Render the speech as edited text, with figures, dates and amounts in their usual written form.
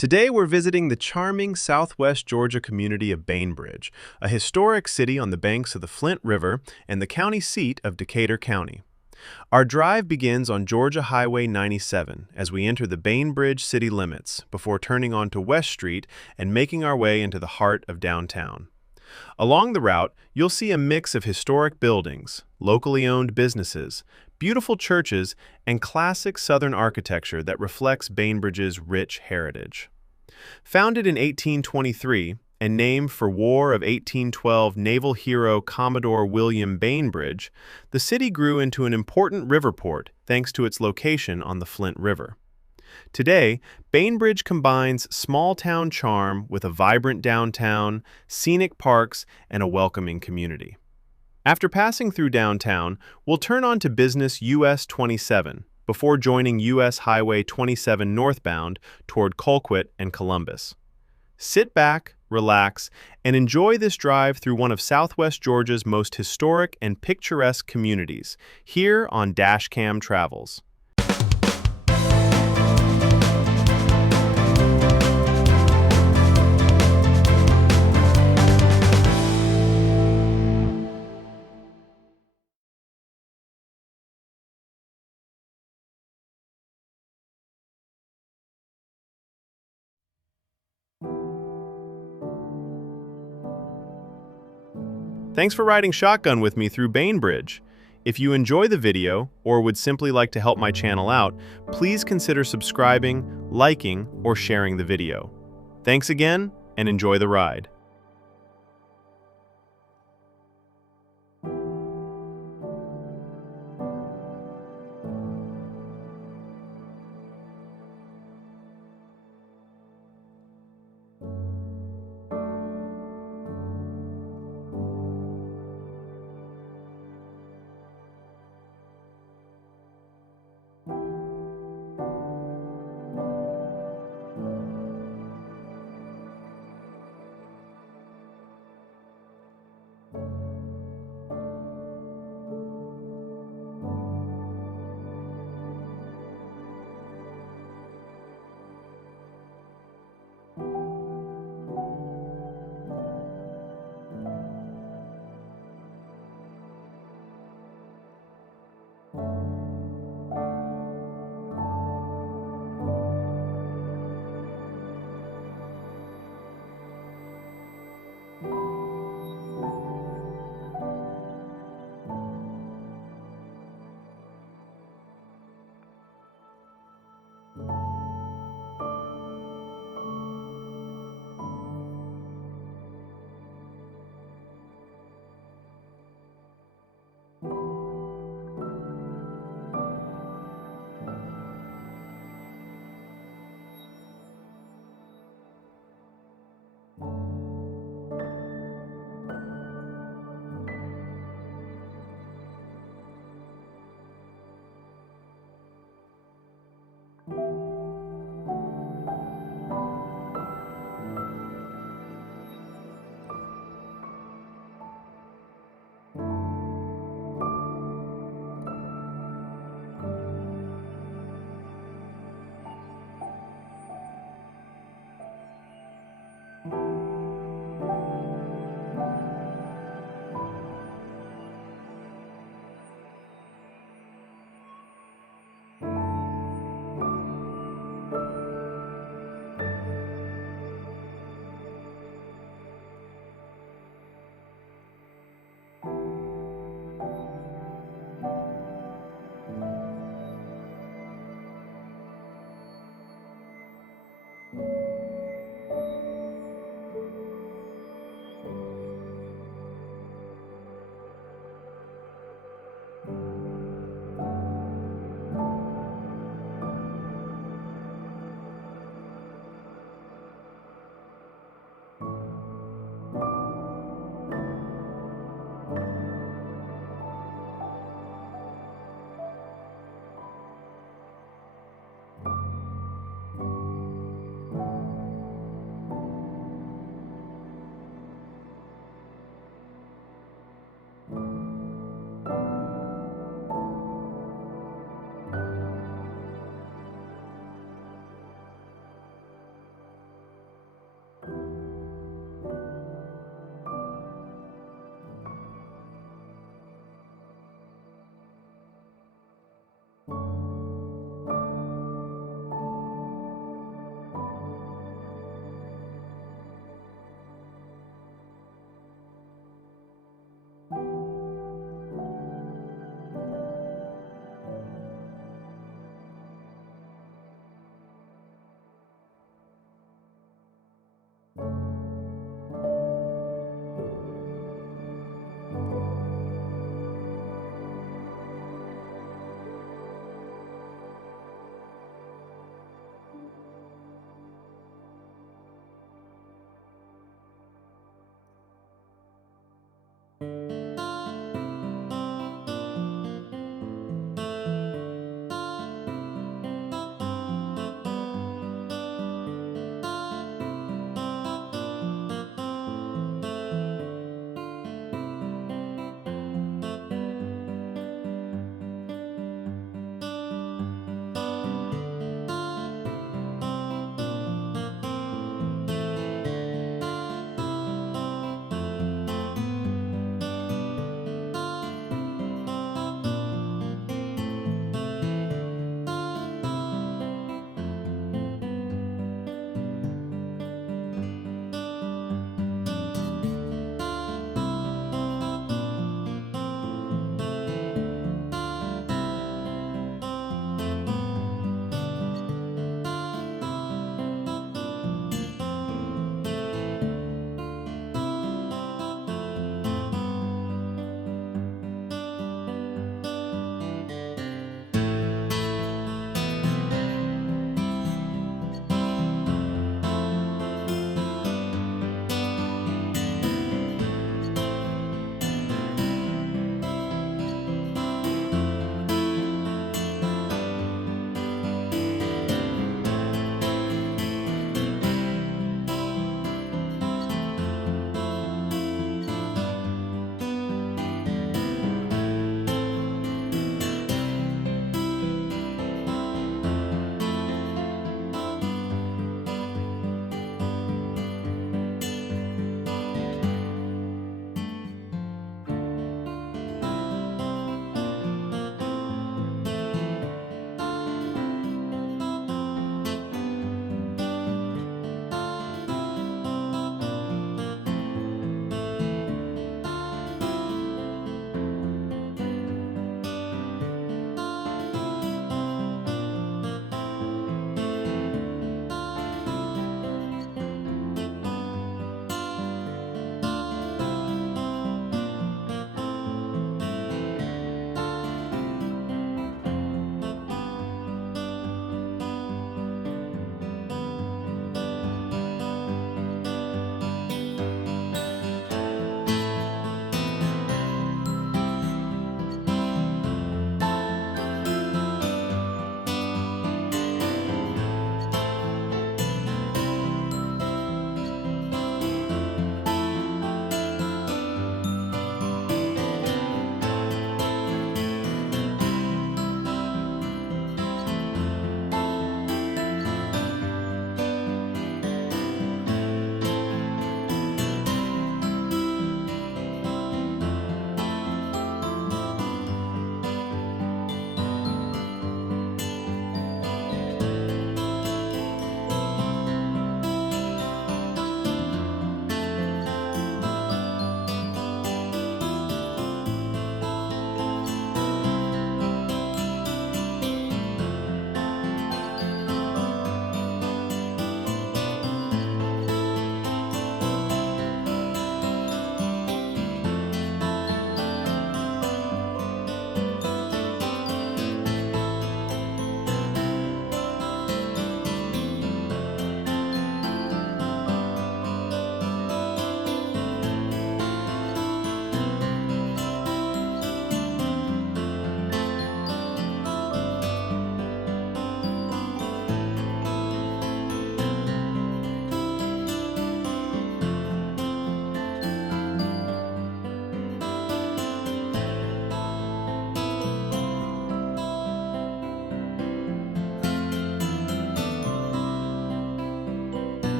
Today we're visiting the charming southwest Georgia community of Bainbridge, a historic city on the banks of the Flint River and the county seat of Decatur County. Our drive begins on Georgia Highway 97 as we enter the Bainbridge city limits before turning onto West Street and making our way into the heart of downtown. Along the route, you'll see a mix of historic buildings, locally owned businesses, beautiful churches, and classic Southern architecture that reflects Bainbridge's rich heritage. Founded in 1823 and named for War of 1812 naval hero Commodore William Bainbridge, the city grew into an important river port thanks to its location on the Flint River. Today, Bainbridge combines small-town charm with a vibrant downtown, scenic parks, and a welcoming community. After passing through downtown, we'll turn on to business US 27 before joining US Highway 27 northbound toward Colquitt and Columbus. Sit back, relax, and enjoy this drive through one of Southwest Georgia's most historic and picturesque communities, here on Dashcam Travels. Thanks for riding shotgun with me through Bainbridge. If you enjoy the video or would simply like to help my channel out, please consider subscribing, liking, or sharing the video. Thanks again, and enjoy the ride.